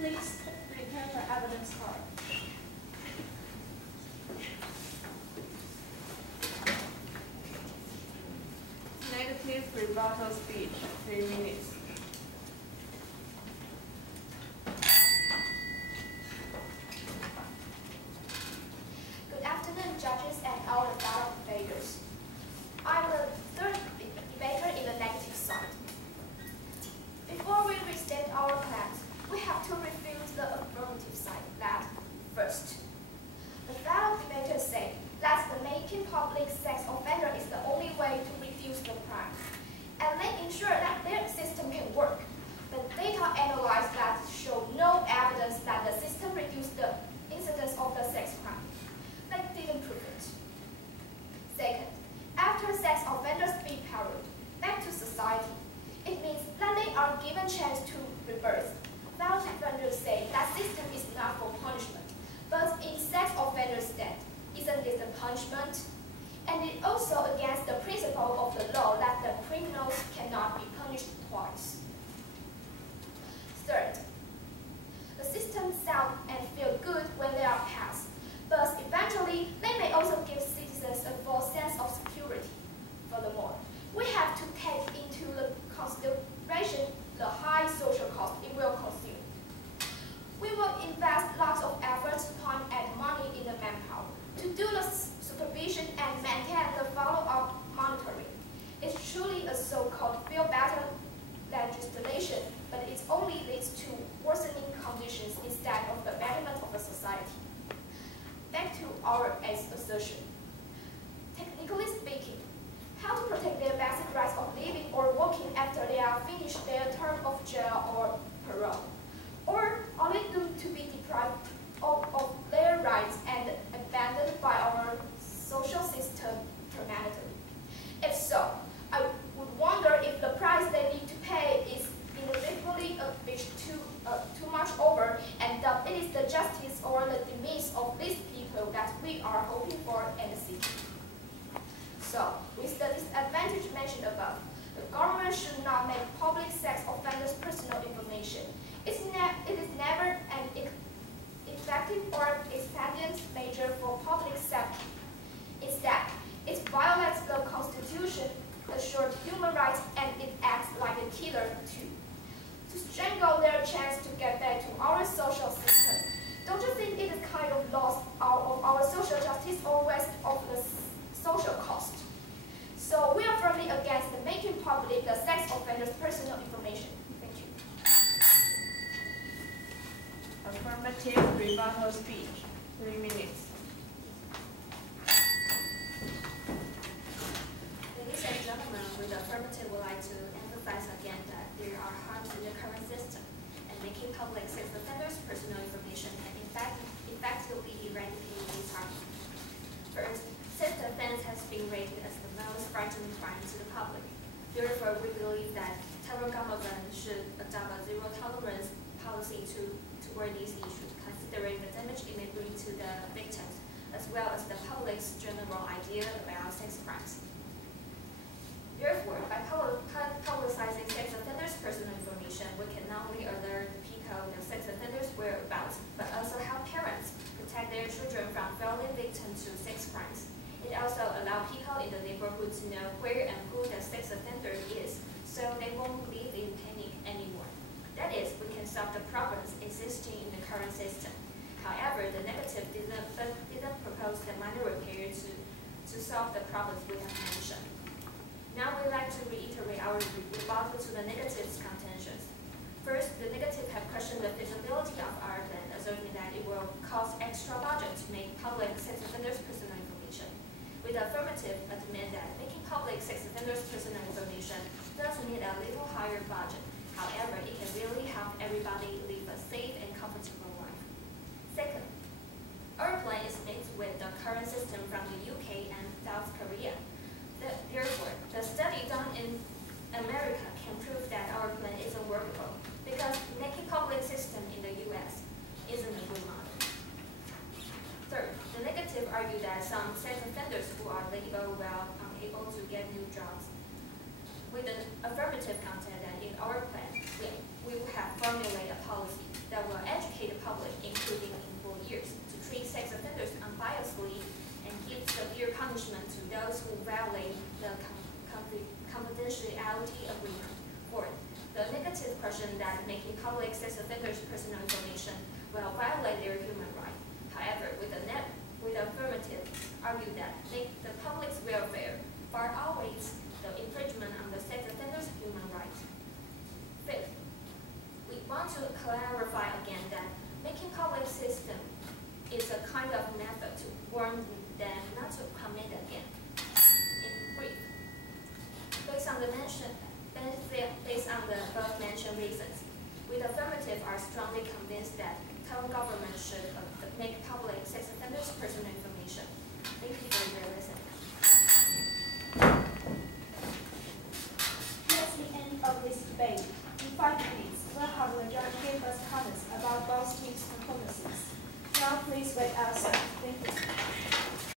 Please return the evidence card. Negative rebuttal speech, 3 minutes. Good afternoon, judges and all the fellow debaters. I'm the third debater in the negative side. Before we restate our claims, we have to refute the affirmative side. That first, the fellow debaters say that the making public sex offender is the only way to reduce the crime, and they ensure that their system can work. But data analyzed that show no evidence that the system reduced the incidence of the sex crime. They didn't prove it. Second, after sex offenders be paroled back to society, it means that they are given chance to rebirth. Fellow defenders say that system is not for punishment, but in sex offenders' death, isn't this a punishment? And it also against the principle of the law that the criminals cannot be punished twice. Third, the system sound and feel good when they are passed, but eventually they may also give citizens a false sense of security. Furthermore, we have to take into the consideration the high social cost it will consume. We will invest lots of efforts, time, and money in the manpower to do the supervision and maintain the follow-up monitoring. It's truly a so-called feel better legislation, but it only leads to worsening conditions instead of the betterment of the society. Back to our assertion. Technically speaking, how to protect their basic rights of living or working after they are finished their term of jail or parole? Or are they doomed to be deprived of their rights and abandoned by our social system permanently? If so, I would wonder if the price they need to pay is inevitably a bit too much over, and that it is the justice or the demise of these people that we are hoping for and seeking. So, with the disadvantage mentioned above, the government should not make public sex offenders' personal information. It is never an effective or expedient measure for public safety. Instead, it violates the Constitution, assures human rights, and it acts like a killer too, to strangle their chance to get back to our social system. Don't you think it is kind of lost out of our social justice or waste of the social cost? So we are firmly against the making public the sex offenders' personal information. Thank you. Affirmative rebuttal speech, 3 minutes. Ladies and gentlemen, with the affirmative, would like to emphasize again that there are harms in the current system, and making public sex offenders' personal information can in fact effectively eradicate these harms. First, sex offense has been rated as the most frightening crime to the public. Therefore, we believe that Taiwan government should adopt a zero-tolerance policy toward these issues, considering the damage it may bring to the victims, as well as the public's general idea about sex crimes. Therefore, by publicizing sex offenders' personal information, we can not only alert people the sex offenders' whereabouts, but also help parents protect their children from falling victim to sex crimes. It also allows people in the neighborhood to know where and who the sex offender is, so they won't live in panic anymore. That is, we can solve the problems existing in the current system. However, the negative didn't propose the minor repair to solve the problems we have mentioned. Now we'd like to reiterate our rebuttal to the negative's contentions. First, the negative have questioned the feasibility of our plan, asserting that it will cost extra budget to make public sex offenders' personal information. With the affirmative, admit that making public sex offenders' personal information does need a little higher budget. However, it can really help everybody live a safe and comfortable life. Second, our plan is mixed with the current system from the UK and South Korea. Therefore, the study done in America can prove that our plan isn't workable, because making public system in the US isn't a good model. Third, the negative argue that some sex offenders who are labeled well unable to get new jobs. With an affirmative content that in our plan, we will have formulated a policy that will educate the public, including employers, to treat sex offenders unbiasedly and give severe punishment to those who violate the confidentiality agreement. Fourth, the negative question that making public sex offenders' personal information will violate their human rights. However, with the affirmative, argue that the public's welfare far outweighs the infringement on the sex offenders' human rights. Fifth, we want to clarify again that making public system is a kind of method to warn them not to commit again. In brief, based on the above-mentioned reasons, we the affirmative are strongly convinced that Taiwan government should make public sex offenders' personal information. Thank you for your listening. That's the end of this debate. In 5 minutes, we'll have the judge give us comments about both teams' performances. Now please wait outside. Thank you.